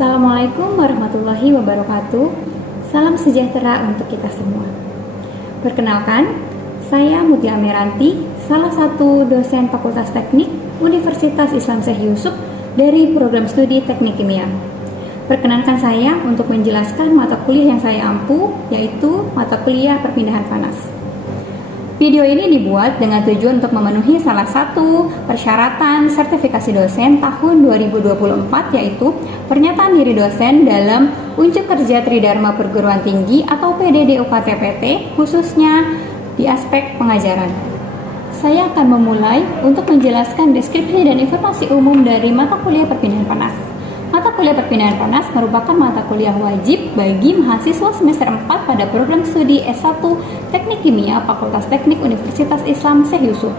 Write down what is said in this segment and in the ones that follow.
Assalamualaikum warahmatullahi wabarakatuh. Salam sejahtera untuk kita semua. Perkenalkan, saya Mutia Meranti, salah satu dosen Fakultas Teknik Universitas Islam Syekh Yusuf dari program studi Teknik Kimia. Perkenankan saya untuk menjelaskan mata kuliah yang saya ampu, yaitu mata kuliah perpindahan panas. Video ini dibuat dengan tujuan untuk memenuhi salah satu persyaratan sertifikasi dosen tahun 2024, yaitu pernyataan diri dosen dalam Unjuk Kerja Tridharma Perguruan Tinggi atau PDD UKT-PT, khususnya di aspek pengajaran. Saya akan memulai untuk menjelaskan deskripsi dan informasi umum dari mata kuliah perpindahan panas. Mata kuliah perpindahan panas merupakan mata kuliah wajib bagi mahasiswa semester 4 pada program studi S1 Teknik Kimia Fakultas Teknik Universitas Islam Syekh Yusuf.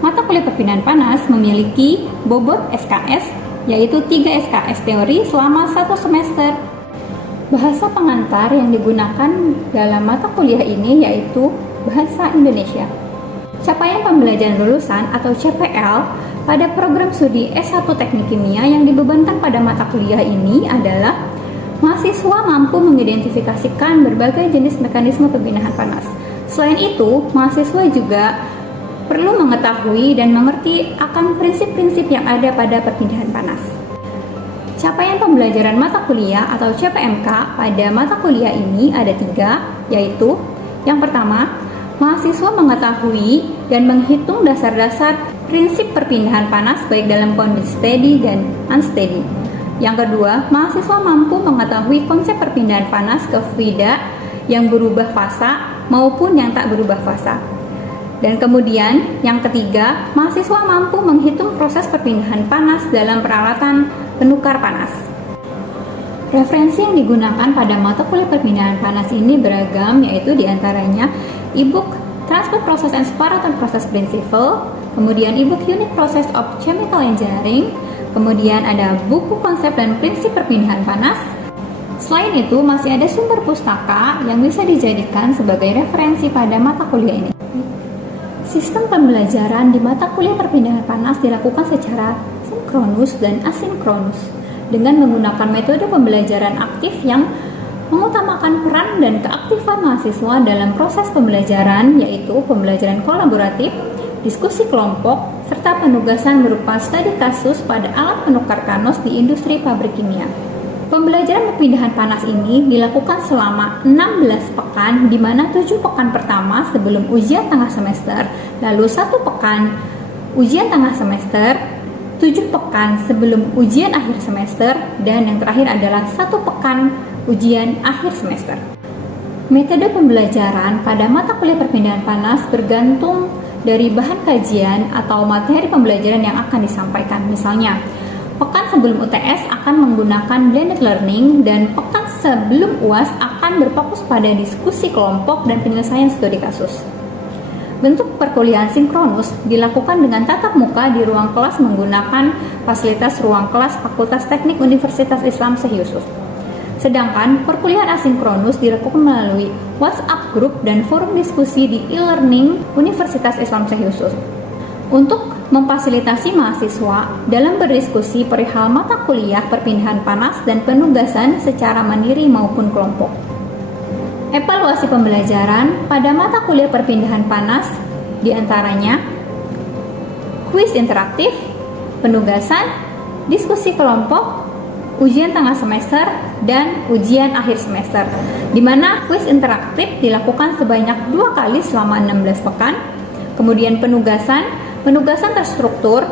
Mata kuliah perpindahan panas memiliki bobot SKS, yaitu 3 SKS teori selama 1 semester. Bahasa pengantar yang digunakan dalam mata kuliah ini yaitu Bahasa Indonesia. Capaian pembelajaran lulusan atau CPL pada program studi S1 Teknik Kimia yang dibebankan pada mata kuliah ini adalah mahasiswa mampu mengidentifikasikan berbagai jenis mekanisme perpindahan panas. Selain itu, mahasiswa juga perlu mengetahui dan mengerti akan prinsip-prinsip yang ada pada perpindahan panas. Capaian pembelajaran mata kuliah atau CPMK pada mata kuliah ini ada 3, yaitu yang pertama, mahasiswa mengetahui dan menghitung dasar-dasar prinsip perpindahan panas baik dalam kondisi steady dan unsteady. Yang kedua, mahasiswa mampu mengetahui konsep perpindahan panas ke fluida yang berubah fasa maupun yang tak berubah fasa. Dan kemudian, yang ketiga, mahasiswa mampu menghitung proses perpindahan panas dalam peralatan penukar panas. Referensi yang digunakan pada mata kuliah perpindahan panas ini beragam, yaitu diantaranya e-book Transport Process and Spartan Process Principle, kemudian e-book Unit Process of Chemical Engineering, kemudian ada buku konsep dan prinsip perpindahan panas. Selain itu, masih ada sumber pustaka yang bisa dijadikan sebagai referensi pada mata kuliah ini. Sistem pembelajaran di mata kuliah perpindahan panas dilakukan secara sinkronus dan asinkronus dengan menggunakan metode pembelajaran aktif yang mengutamakan peran dan keaktifan mahasiswa dalam proses pembelajaran, yaitu pembelajaran kolaboratif, diskusi kelompok, serta penugasan berupa studi kasus pada alat penukar kanus di industri pabrik kimia. Pembelajaran perpindahan panas ini dilakukan selama 16 pekan, di mana 7 pekan pertama sebelum ujian tengah semester, lalu 1 pekan ujian tengah semester, 7 pekan sebelum ujian akhir semester, dan yang terakhir adalah 1 pekan ujian akhir semester. Metode pembelajaran pada mata kuliah perpindahan panas bergantung dari bahan kajian atau materi pembelajaran yang akan disampaikan. Misalnya, pekan sebelum UTS akan menggunakan blended learning dan pekan sebelum UAS akan berfokus pada diskusi kelompok dan penyelesaian studi kasus. Bentuk perkuliahan sinkronus dilakukan dengan tatap muka di ruang kelas menggunakan fasilitas ruang kelas Fakultas Teknik Universitas Islam Syekh Yusuf. Sedangkan perkuliahan asinkronus dilakukan melalui WhatsApp group dan forum diskusi di e-learning Universitas Islam Syekh Yusuf. Untuk memfasilitasi mahasiswa dalam berdiskusi perihal mata kuliah perpindahan panas dan penugasan secara mandiri maupun kelompok. Evaluasi pembelajaran pada mata kuliah perpindahan panas diantaranya kuis interaktif, penugasan, diskusi kelompok, ujian tengah semester, dan ujian akhir semester, di mana kuis interaktif dilakukan sebanyak 2 kali selama 16 pekan. Kemudian penugasan terstruktur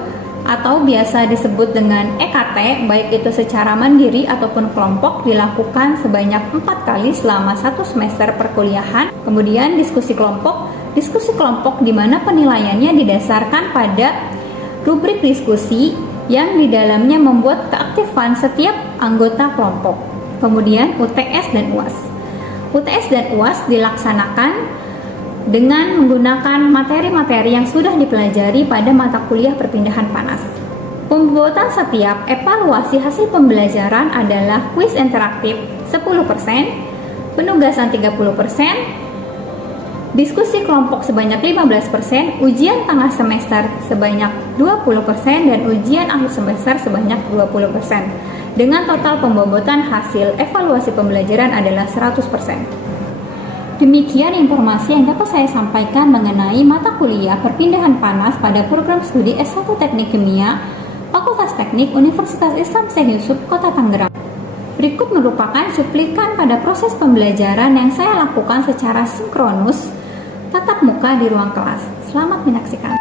atau biasa disebut dengan EKT, baik itu secara mandiri ataupun kelompok, dilakukan sebanyak 4 kali selama 1 semester perkuliahan. Kemudian diskusi kelompok di mana penilaiannya didasarkan pada rubrik diskusi yang di dalamnya membuat keaktifan setiap anggota kelompok. Kemudian UTS dan UAS. UTS dan UAS dilaksanakan dengan menggunakan materi-materi yang sudah dipelajari pada mata kuliah perpindahan panas. Pembuatan setiap evaluasi hasil pembelajaran adalah kuis interaktif 10%, penugasan 30%, diskusi kelompok sebanyak 15%, ujian tengah semester sebanyak 20%, dan ujian akhir semester sebanyak 20%. dengan total pembobotan hasil evaluasi pembelajaran adalah 100%. Demikian informasi yang dapat saya sampaikan mengenai mata kuliah perpindahan panas pada program studi S1 Teknik Kimia, Fakultas Teknik Universitas Islam Syekh Yusuf, Kota Tangerang. Berikut merupakan cuplikan pada proses pembelajaran yang saya lakukan secara sinkronus tatap muka di ruang kelas. Selamat menyaksikan.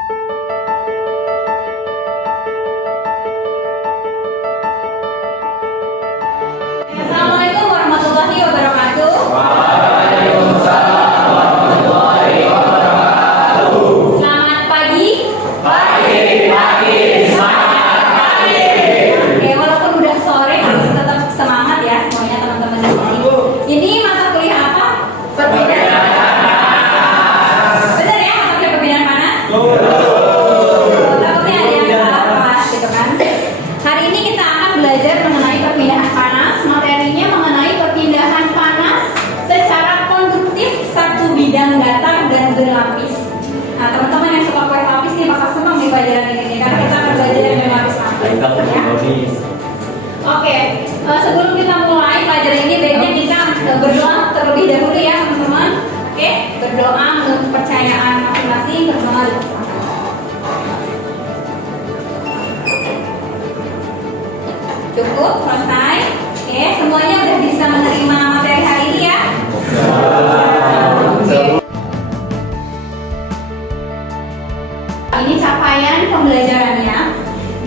Assalamualaikum warahmatullahi wabarakatuh. Waalaikumsalam warahmatullahi wabarakatuh. Selamat pagi. Pagi, semangat pagi. Oke, walaupun udah sore, harus tetap semangat ya semuanya teman-teman di sini. Ini mata kuliah apa? Perpindahan panas. Benar ya, mata kuliah perpindahan panas? Takutnya ada yang salah kelas gitu kan. Hari ini kita akan belajar mengenai perpindahan panas. Materinya mengenai perpindahan panas secara konduktif satu bidang datar dan berlapis. Nah, teman-teman yang suka kue lapis nih bakal senang di pelajaran ini karena kita akan belajar yang berlapis-lapis ya. Oke, sebelum kita mulai pelajaran ini baiknya kita berdoa terlebih dahulu ya teman-teman. Oke, berdoa untuk kepercayaan masing-masing, berdoa bersama. Cukup, selesai. Oke, semuanya udah bisa menerima materi hari ini ya. Oke. Ini capaian pembelajarannya.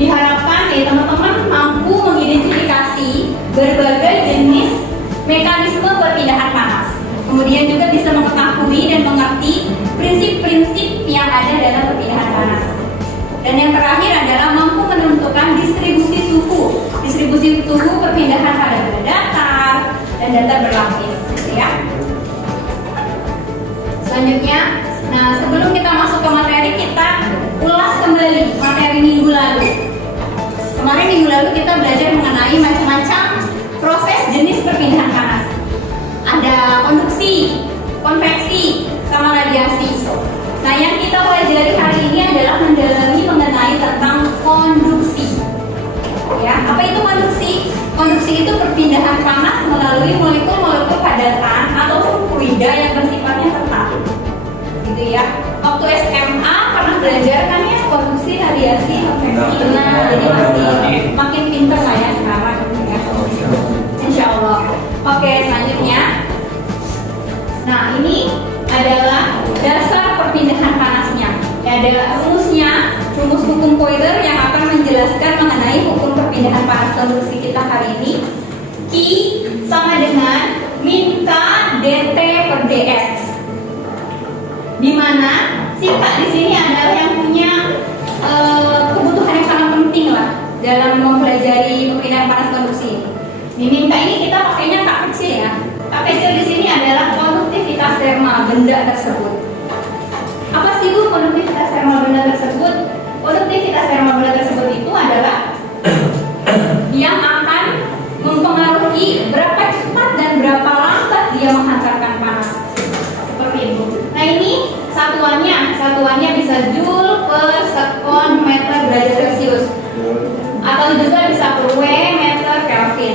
Diharapkan nih teman-teman mampu mengidentifikasi berbagai jenis mekanisme perpindahan panas. Kemudian juga bisa mengetahui dan mengerti prinsip-prinsip yang ada dalam perpindahan panas. Dan yang terakhir adalah mampu menentukan distribusi suhu perpindahan pada benda datar dan datar berlapis, gitu ya. Selanjutnya, nah sebelum kita masuk ke materi, kita ulas kembali materi minggu lalu. Kemarin minggu lalu kita belajar mengenai macam-macam proses jenis perpindahan panas. Ada konduksi, konveksi, sama radiasi. Nah, yang kita pelajari hari ini adalah mendalami mengenai tentang konduksi. Ya, apa itu konduksi? Konduksi itu perpindahan panas melalui molekul-molekul padatan ataupun fluida yang bersifatnya tetap. Gitu ya. Waktu SMA pernah belajar kan ya konduksi, radiasi, konveksi. Nah, jadi masih makin pintar lah ya sekarang ya. Insya Allah. Oke, selanjutnya. Nah, ini adalah dasar perpindahan panasnya. Ada rumusnya, rumus hukum Poiler yang akan menjelaskan mengenai hukum perpindahan panas konduksi kita hari ini. Q sama dengan min K dt per dx. Di mana si K di sini adalah yang punya kebutuhan yang sangat penting lah dalam mempelajari perpindahan panas konduksi. Di min K ini kita pakainya K kecil ya. K kecil di sini adalah konduktivitas termal benda tersebut. Apa sih Bu konduktivitas termal benda tersebut? Konduktivitas termal benda tersebut itu adalah yang akan mempengaruhi berapa cepat dan berapa lambat dia menghantarkan panas. Seperti itu. Nah, ini satuannya bisa joule per sekon meter derajat Celcius. Atau juga bisa per W meter Kelvin.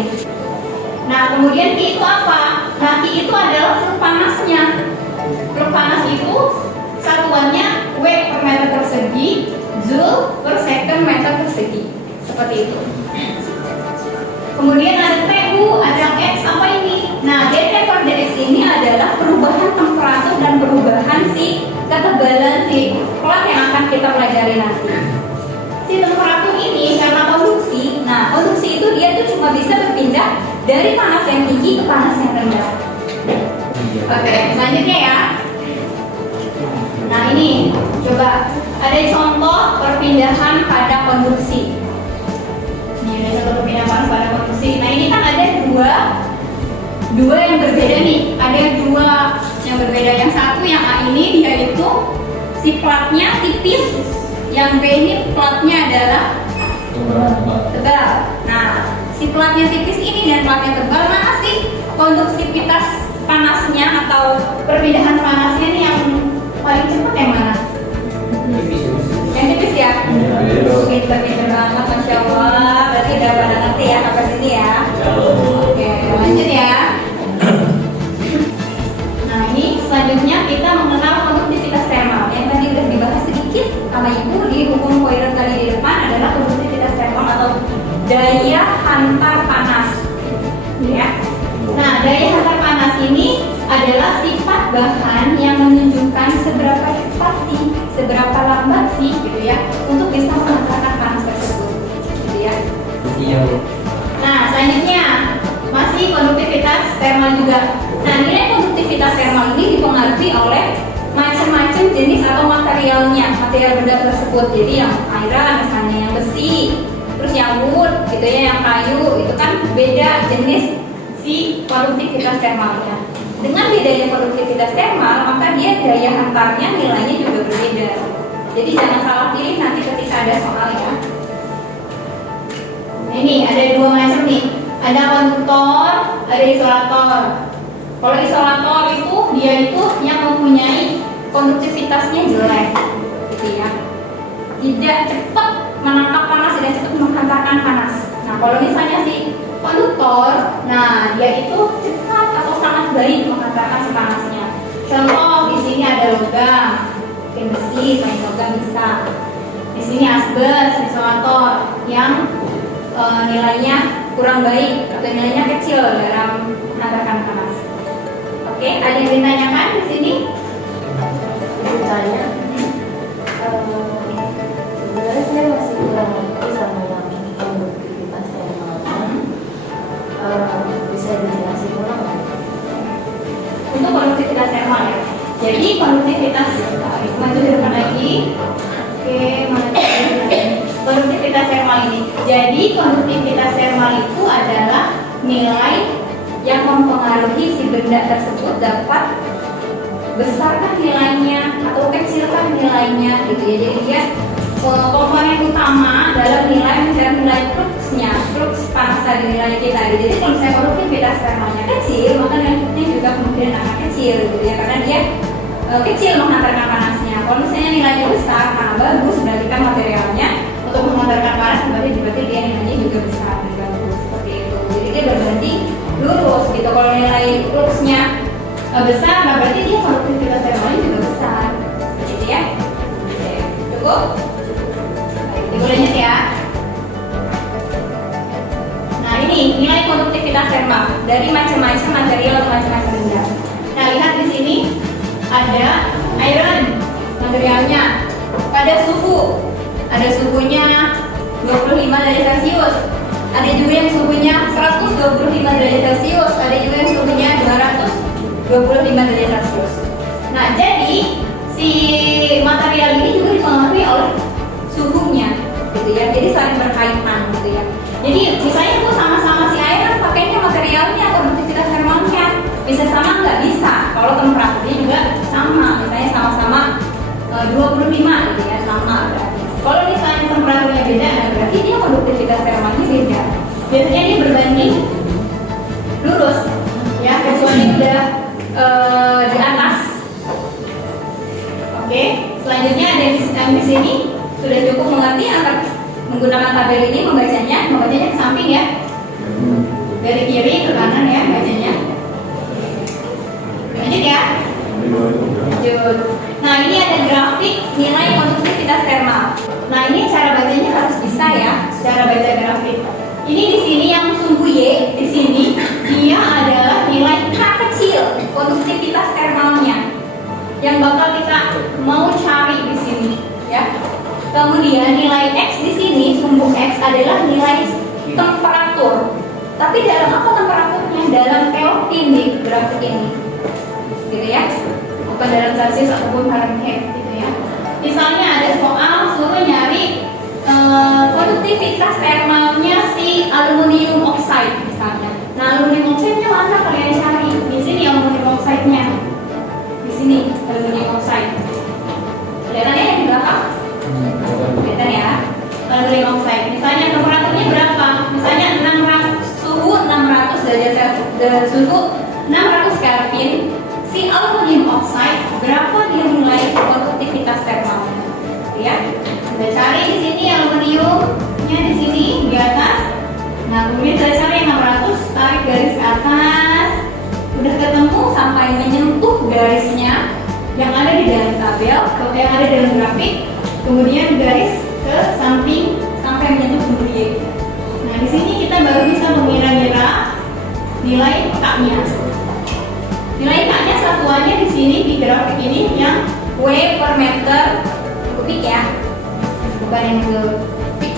Nah, kemudian Q itu apa? Nah, Q itu adalah flux panasnya. Flux panas itu satuannya W per meter persegi, Joule per second meter persegi. Seperti itu. Kemudian ada TU, ada X, apa ini? Nah, dt per dx ini adalah perubahan temperatur dan perubahan si ketebalan si plat yang akan kita pelajari nanti. Si temperatur ini karena konduksi, nah konduksi itu dia tuh cuma bisa berpindah dari panas yang tinggi ke panas yang rendah. Oke, selanjutnya ya. Nah, ini coba ada contoh perpindahan pada konduksi. Ini ada contoh perpindahan panas pada konduksi. Nah, ini kan ada dua yang berbeda nih. Ada dua yang berbeda. Yang satu yang A ini dia itu si platnya tipis, yang B ini platnya adalah tebal. Nah, si platnya tipis ini dan platnya tebal, mana sih konduktivitas panasnya atau perpindahan panasnya ini yang paling cepat yang mana? Yang tipis ya? Oke, pinter banget, Masya Allah. Berarti udah pada ngerti ya sampai sini ya. adalah sifat bahan yang menunjukkan seberapa cepat sih, seberapa lambat sih gitu ya untuk bisa menghantarkan panas tersebut gitu ya. Iya. Nah, selanjutnya masih konduktivitas thermal juga. Nah, nilai konduktivitas thermal ini dipengaruhi oleh macam-macam jenis atau materialnya, material benda tersebut. Jadi yang iron misalnya, yang besi, terus yang wood gitu ya, yang kayu, itu kan beda jenis si konduktivitas thermalnya. Dengan bedanya konduktivitas thermal, maka dia daya hantarnya nilainya juga berbeda. Jadi jangan salah pilih nanti ketika ada soal ya. Nah, ini ada dua macam nih. Ada konduktor, ada isolator. Kalau isolator itu dia itu yang mempunyai konduktivitasnya jelek, gitu ya. Tidak cepat menangkap panas, tidak cepat menghantarkan panas. Nah, kalau misalnya si konduktor, nah dia itu cepat atau sangat baik menghantarkan si panasnya. Contoh di sini ada logam, mungkin besi, selain logam bisa. Di sini asbes, isolator yang nilainya kurang baik atau nilainya kecil dalam menghantarkan panas. Oke, ada yang ditanyakan di sini? Ditanya, sebenarnya saya masih kurang ngerti sama yang konduktivitas thermalnya. Bisa dijelasin ulang nggak? Untuk konduktivitas thermal ya. Jadi konduktivitas maju ke depan lagi. Oke, konduktivitas thermal ini. Jadi konduktivitas thermal itu adalah nilai yang mempengaruhi si benda tersebut dapat besarkan nilainya atau kecilkan nilainya gitu ya. Jadi dia komponen utama dalam nilai mencari nilai fluxnya, flux panas tadi nilai kita. Jadi kalau misalnya konduktivitas thermalnya kecil, maka nilainya juga kemungkinan akan kecil gitu ya, karena dia kecil menghantarkan panasnya. Kalau misalnya nilainya besar, karena bagus berarti kan materialnya untuk menghantarkan panas berarti dia nilainya juga besar dan bagus seperti itu. Jadi dia berbanding lurus gitu. Kalau nilai fluxnya besar, nah berarti dia konduktivitas thermalnya juga besar, gitu ya. Oke, cukup. Diulangi ya. Nah ini nilai konduktivitas thermal dari macam-macam material atau macam-macam benda. Nah lihat di sini ada iron materialnya, ada suhunya 25 derajat Celcius, ada juga yang suhunya 125 derajat Celcius, ada juga yang suhunya 225 derajat Celcius. Nah jadi si material ini juga dipengaruhi oleh suhunya gitu ya, jadi saling berkaitan gitu ya. Jadi misalnya aku sama-sama si iron pakainya materialnya konduktivitas thermalnya bisa sama nggak? Bisa kalau temperaturnya juga sama, misalnya sama-sama 25 gitu ya, sama berarti. Kalau misalnya temperaturnya beda, nah berarti dia konduktivitas thermalnya beda. Biasanya dia berbanding lurus ya, kecuali udah di atas. Oke, selanjutnya ada di sini. Sudah cukup mengerti akan menggunakan tabel ini membacanya ke samping ya, dari kiri ke kanan ya bacanya. Lanjut ya. Lanjut. Nah ini ada grafik nilai konduktivitas thermal. Nah ini cara bacanya harus bisa ya, cara baca grafik. Ini di sini yang sumbu Y di sini dia adalah nilai K kecil konduktivitas thermalnya yang bakal kita mau cari di sini ya. Kemudian nilai X di sini, sumbu X adalah nilai temperatur. Tapi dalam apa temperaturnya? Dalam Kelvin di grafik ini, gitu ya. Bukan dalam Celsius ataupun Fahrenheit, gitu ya. Misalnya ada soal suruh nyari konduktivitas thermalnya si aluminium oxide misalnya. Nah aluminium oxide-nya mana kalian cari? Di sini aluminium oxide-nya. Di sini aluminium oxide. Kelihatan ya yang di belakang? Kelihatan ya, aluminium oxide. Misalnya temperaturnya berapa? Misalnya 600 Kelvin. Si aluminium oxide berapa dia nilai konduktivitas thermal? Ya, kita cari di sini aluminiumnya di sini di atas. Nah kemudian saya cari 600, tarik garis ke atas. Udah ketemu sampai menyentuh garisnya yang ada di dalam tabel, yang ada dalam grafik. Kemudian garis ke samping sampai menyentuh sumbu Y. Nah, di sini kita baru bisa mengira-ngira nilai K-nya. Nilai K-nya satuannya di sini di grafik ini yang W per meter kubik ya, bukan yang kubik.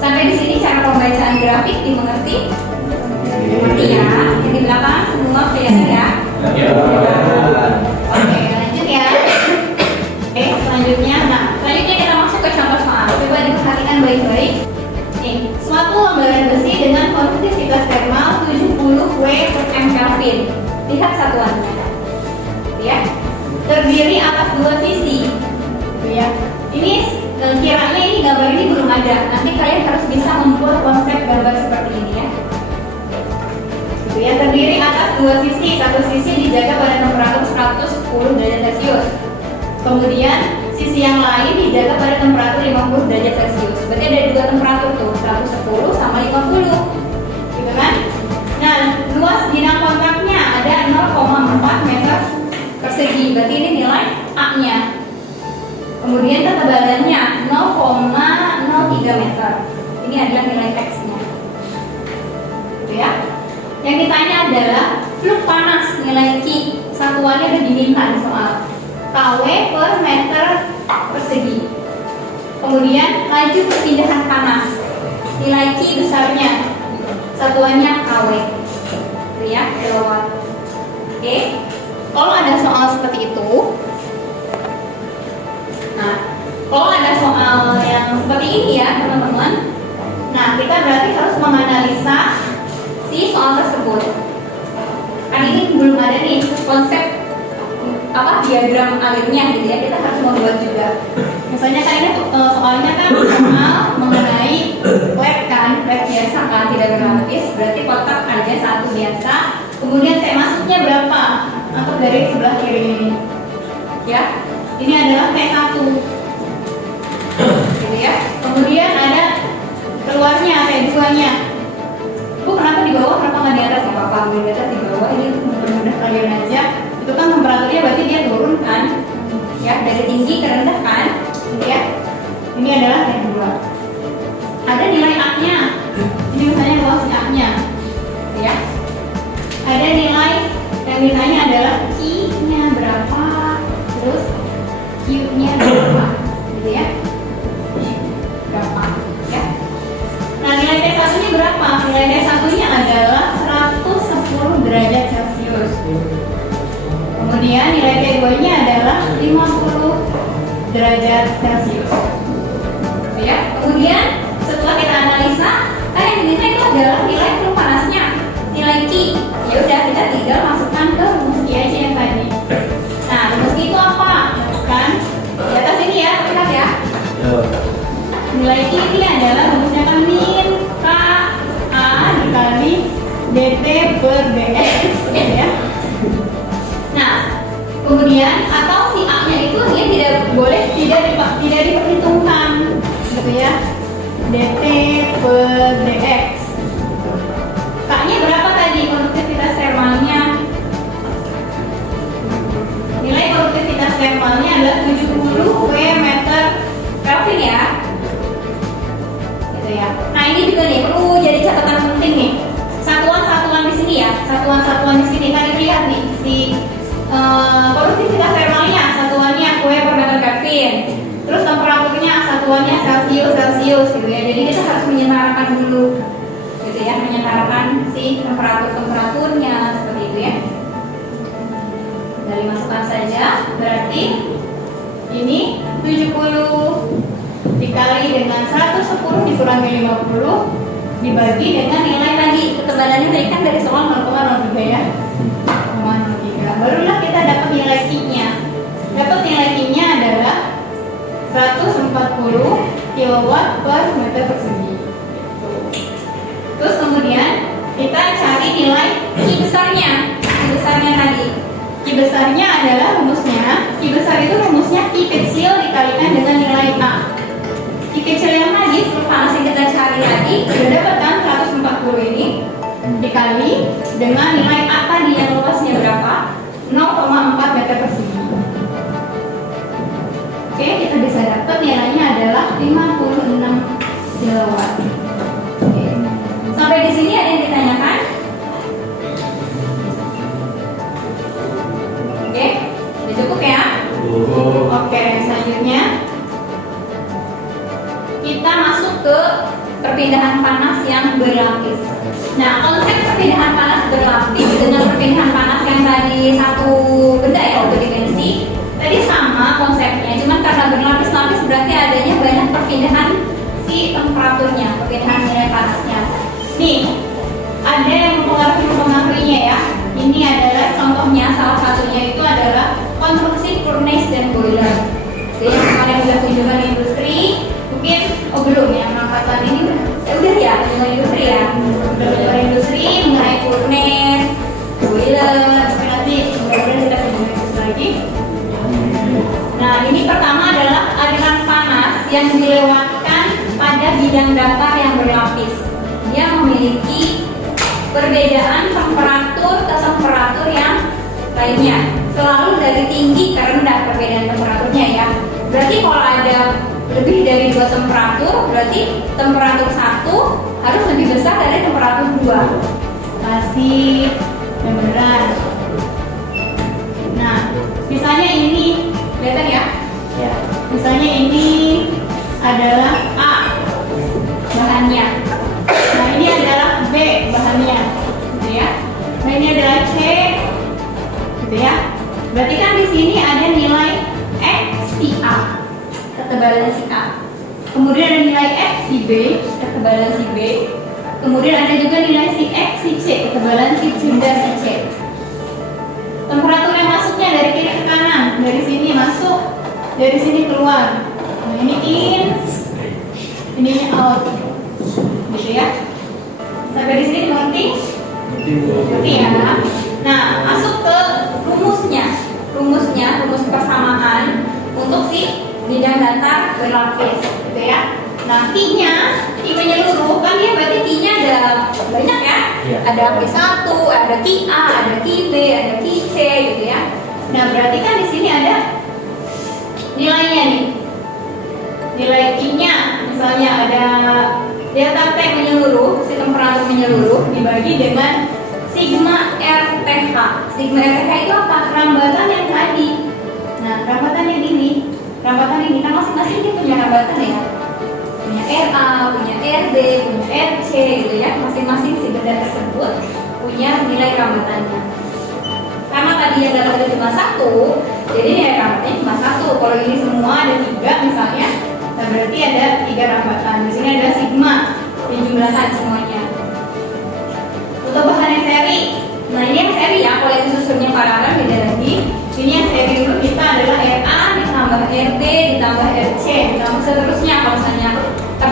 Sampai di sini cara pembacaan grafik dimengerti? Dimengerti ya. Yang di belakang semua kelihatan ya? Oke, lanjut ya. Oke, selanjutnya, kita masuk ke contoh soal. Coba diperhatikan baik-baik. Nih, suatu lembaran besi dengan konduktivitas termal 70 W per M Kelvin. Lihat satuannya, ya. Terdiri atas dua sisi, ya. Ini kiranya ini gambar ini belum ada. Nanti kalian harus bisa membuat konsep gambar seperti ini ya. Gitu ya. Terdiri atas dua sisi. Satu sisi dijaga pada temperatur 110 derajat Celcius. Kemudian sisi yang lain dijaga pada temperatur 50 derajat Celcius. Berarti ada dua temperatur tuh, 110 sama 50. Gitu kan? Nah, luas bidang kontaknya ada 0,4 meter persegi. Berarti ini nilai A-nya. Kemudian ketebalannya 0,03 meter. Ini adalah nilai X-nya. Gitu ya. Yang ditanya adalah flux panas nilai Q. Satuannya udah diminta di soal. KW per meter persegi. Kemudian laju perpindahan panas. Nilai Q besarnya. Satuannya KW. Gitu ya, kilowatt. Oke. Kalau ada soal seperti itu, nah, kalau ada soal yang seperti ini ya teman-teman, nah kita berarti harus menganalisa si soal tersebut. Kan ini belum ada nih konsep diagram alirnya gitu ya, kita harus membuat juga. Misalnya kan ini soalnya kan soal mengenai lab kan, lab biasa kan, tidak berlapis, berarti kotak aja satu biasa. Kemudian T masuknya berapa? Atau dari sebelah kiri ini, ya. Ini adalah T1, gitu ya. Kemudian ada keluarnya T2-nya. Bu, kenapa di bawah? Kenapa nggak di atas? Nggak apa-apa, ambil di atas di bawah. Ini mudah-mudah kalian aja. Itu kan temperaturnya berarti dia turun kan, ya, dari tinggi ke rendah kan, gitu ya. Ini adalah T2. Ada nilai A-nya. Ini misalnya luas A-nya, gitu ya. Ada nilai yang ditanya adalah Q-nya berapa, terus Q-nya berapa, gitu ya. Berapa, ya. Nah, nilai T1-nya berapa? Nilai T1-nya adalah 110 derajat Celcius. Kemudian nilai T2-nya adalah 50 derajat Celcius. Gitu ya. Kemudian setelah kita analisa, kan yang diminta itu adalah nilai flux panasnya, nilai Q. Ya udah, kita tinggal masukkan ke rumus Q aja yang tadi. Nah, rumus Q itu apa? Kan di atas ini ya, lihat ya. Nilai Q ini adalah rumusnya kan min K A dikali dt per dx, gitu ya. Nah, kemudian atau si A-nya itu dia tidak boleh tidak diperhitungkan, gitu ya. dt per dx. K-nya berapa tadi konduktivitas termalnya? Nilai konduktivitas termalnya adalah 70 W meter Kelvin ya. Gitu ya. Nah, ini juga nih perlu jadi catatan penting nih. Satuan-satuan di sini ya. Satuan-satuan di sini kan dilihat nih si konduktivitas termalnya satuannya W per meter Kelvin. Terus temperaturnya satuannya Celcius gitu ya. Jadi kita harus menyetarakan dulu. Gitu ya, menyetarakan si temperaturnya seperti itu ya. Dari masukkan saja, berarti ini 70 dikali dengan 110 dikurangi 50 dibagi dengan nilai tadi, ketebalannya tadi kan dari soal 0,03 ya, 0,03. Barulah kita dapat nilai Q-nya. Dapat nilai Q-nya adalah 140 kW per meter persegi. Terus kemudian kita cari nilai Q besarnya. Q besarnya tadi. Q besarnya adalah rumusnya. Q besar itu rumusnya Q kecil dikalikan dengan nilai A. Q kecil yang tadi, flux panas yang kita cari tadi, sudah dapat kan 140 ini dikali dengan nilai A tadi yang luasnya berapa? 0,4 meter persegi. Oke, kita bisa dapat nilainya adalah 56 kilowatt. Oke. Sampai di sini ada yang ditanyakan? perpindahan panas yang berlapis. Nah, konsep perpindahan panas berlapis dengan perpindahan panas yang tadi satu benda ya, satu dimensi, tadi sama konsepnya, cuman karena berlapis-lapis berarti adanya banyak perpindahan si temperaturnya, perpindahan nilai panasnya. Nih, ada yang mempengaruhinya ya. Ini adalah contohnya, salah satunya itu adalah konstruksi furnace dan boiler. Jadi yang kemarin udah kunjungan industri, mungkin belum ya, angkatan ini udah ya, kunjungan industri ya, udah kunjungan industri mengenai furnace, boiler, tapi nanti mudah-mudahan kita kunjungan industri lagi. Nah, ini pertama adalah aliran panas yang dilewatkan pada bidang datar yang berlapis. Dia memiliki perbedaan temperatur ke temperatur yang lainnya, selalu dari tinggi ke rendah perbedaan temperaturnya ya. Berarti kalau ada lebih dari 2 temperatur, berarti temperatur 1 harus lebih besar dari temperatur 2. Kasih yang beneran. Nah, misalnya ini, kelihatan ya? Ya. Misalnya ini adalah A bahannya. Nah, ini adalah B bahannya, gitu ya. Nah, ini adalah C, gitu ya. Berarti kan di sini ada nilai X si A, ketebalan si A. Kemudian ada nilai X si B, ketebalan si B. Kemudian ada juga nilai si X si C, ketebalan si C dan si C. Temperatur yang masuknya dari kiri ke kanan, dari sini masuk, dari sini keluar. Nah, ini in, ininya out, gitu ya. Sampai di sini mengerti? Ngerti ya. Nah, masuk ke rumusnya, rumus persamaan untuk si bidang datar berlapis, gitu ya. Nah, Q-nya, Q menyeluruh, kan dia berarti Q-nya ada banyak ya. Ada Q1, ada Q-A, ada Q-B, ada Q-C, gitu ya. Nah, berarti kan di sini ada nilainya nih. Nilai Q-nya, misalnya ada delta T menyeluruh, si temperatur menyeluruh dibagi dengan sigma RTH. Sigma RTH itu apa? Rambatan yang tadi. Nah, rambatan yang ini, rambatan ini kan masing-masing dia punya rambatan ya. Punya RA, punya RB, punya RC gitu ya. Masing-masing si benda tersebut punya nilai rambatannya. Karena tadi yang dapat cuma 1, jadi nilai rambatannya cuma 1. Kalau ini semua ada 3 misalnya, nah berarti ada 3 rambatan. Di sini ada sigma dijumlahkan semuanya. Untuk bahan yang seri, nah ini yang seri ya. Kalau yang susunnya paralel beda lagi. Ini yang seri dulu kita adalah RA ditambah RB ditambah RC ditambah seterusnya. Kalau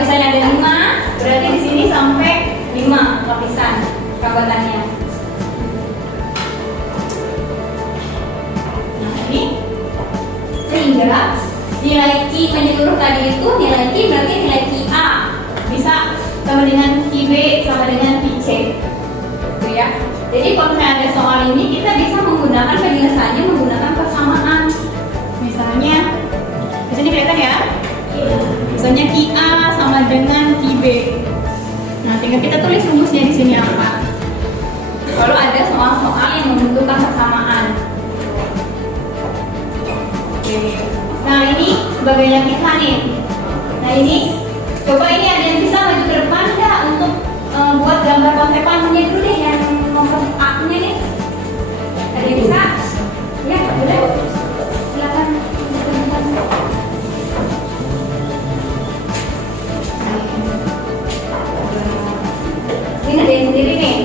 misalnya ada 5, berarti di sini sampai 5 lapisan rambatannya. Nah ini sehingga nilai Q menyeluruh tadi itu, nilai Q berarti nilai QA bisa sama dengan QB sama dengan QC, gitu ya. Jadi kalau misalnya ada soal ini, kita bisa menggunakan penyelesaiannya menggunakan persamaan. Misalnya di sini kelihatan ya, misalnya QA sama dengan QB. Nah, tinggal kita tulis rumusnya di sini apa. Kalau ada soal-soal yang membutuhkan persamaan. Oke. Nah, ini sebagai latihan nih. Nah, ini coba ini ada yang bisa maju ke depan nggak untuk buat gambar konsepannya dulu deh, yang nomor A-nya nih. Ada yang bisa? Ya, boleh. Silakan. Ini ada yang sendiri nih.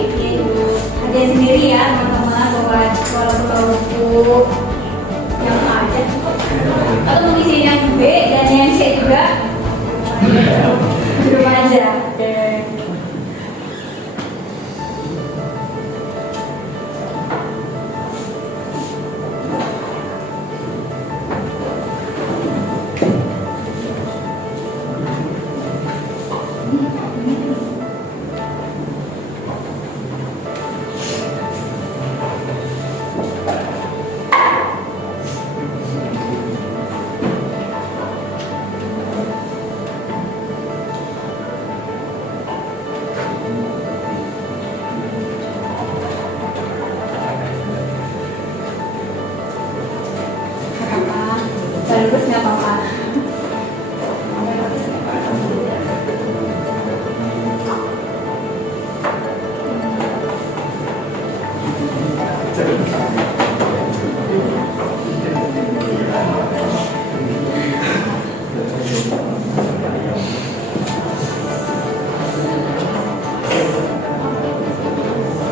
Ada yang sendiri ya, teman-teman. Bawa buku yang A aja cukup. Atau mengisi yang B dan yang C juga. Di rumah aja.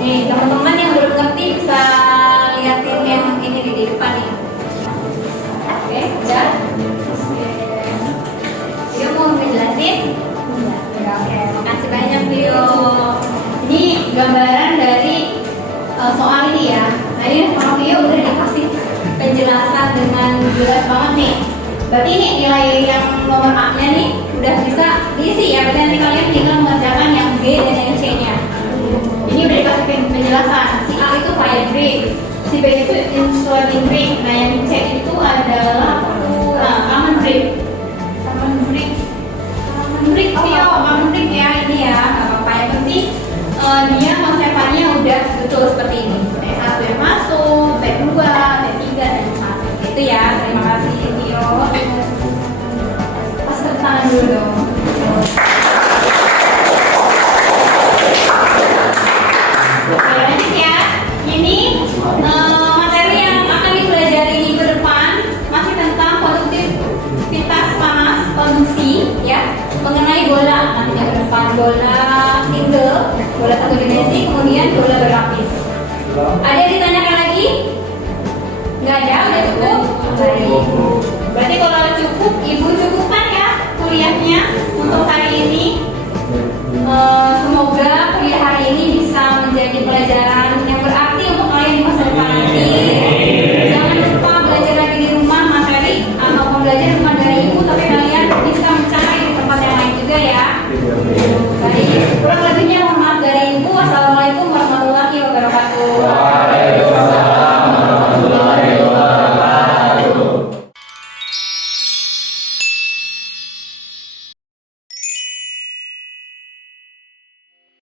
Nih, teman-teman yang belum ngerti bisa liatin yang ini di depan nih. Oke, udah. Dia mau ngejelasin? Ya, oke. Makasih banyak, Vio. Ini gambaran dari soal ini ya. Nah, ini sama Vio udah dikasih penjelasan dengan jelas banget nih. Berarti ini nilai yang nomor A-nya nih udah bisa diisi ya. Berarti nanti kalian tinggal mengerjakan yang B dan yang C-nya. Ini udah dikasih penjelasan. Si A itu fire break, si B itu insulating break. Nah, yang C itu adalah common break. Common break. Vio, common break ya ini ya. Gak apa-apa, yang penting dia konsepannya udah betul seperti ini. T1 yang masuk, T2, T3 dan yang masuk. Itu ya. Terima kasih Vio. Pas tepuk tangan dulu dong. Oke, lanjut ya. Ini materi yang akan dipelajari minggu depan masih tentang produktivitas panas produksi ya, mengenai bola. Nanti ke depan bola single, bola satu dimensi, kemudian bola berlapis. Ada yang ditanyakan lagi? Nggak ada, udah cukup? Baik. Berarti kalau cukup, ibu cukupkan ya kuliahnya untuk hari ini. Semoga kuliah hari ini